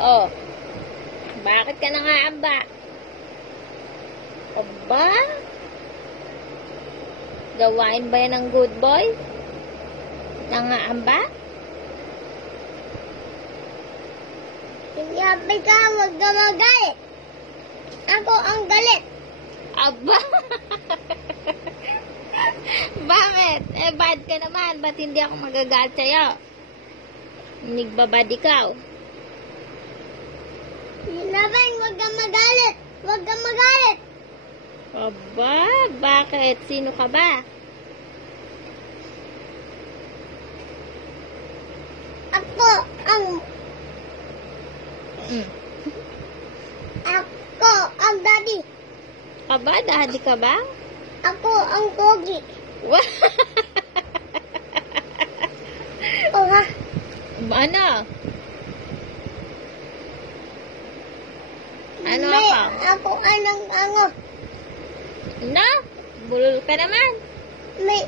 Oh, bakit ka nangaamba? Aba? Gawain ba yan ng good boy? Nangaamba? Sinabi ka, huwag ka magalit. Ako ang galit. Aba? Bakit? Eh, bad ka naman. Ba't hindi ako magagalit sa'yo? Nigbabad ikaw. Sinabi, huwag ka magalit. Huwag ka magalit. Aba? Bakit? Sino ka ba? Ako ang... Ako ang daddy. Aba? Daddy ka ba? Ako ang pogi. Oh ha? Ano? Ano May, ako? ako anong ano. Na? Bulol ka naman. May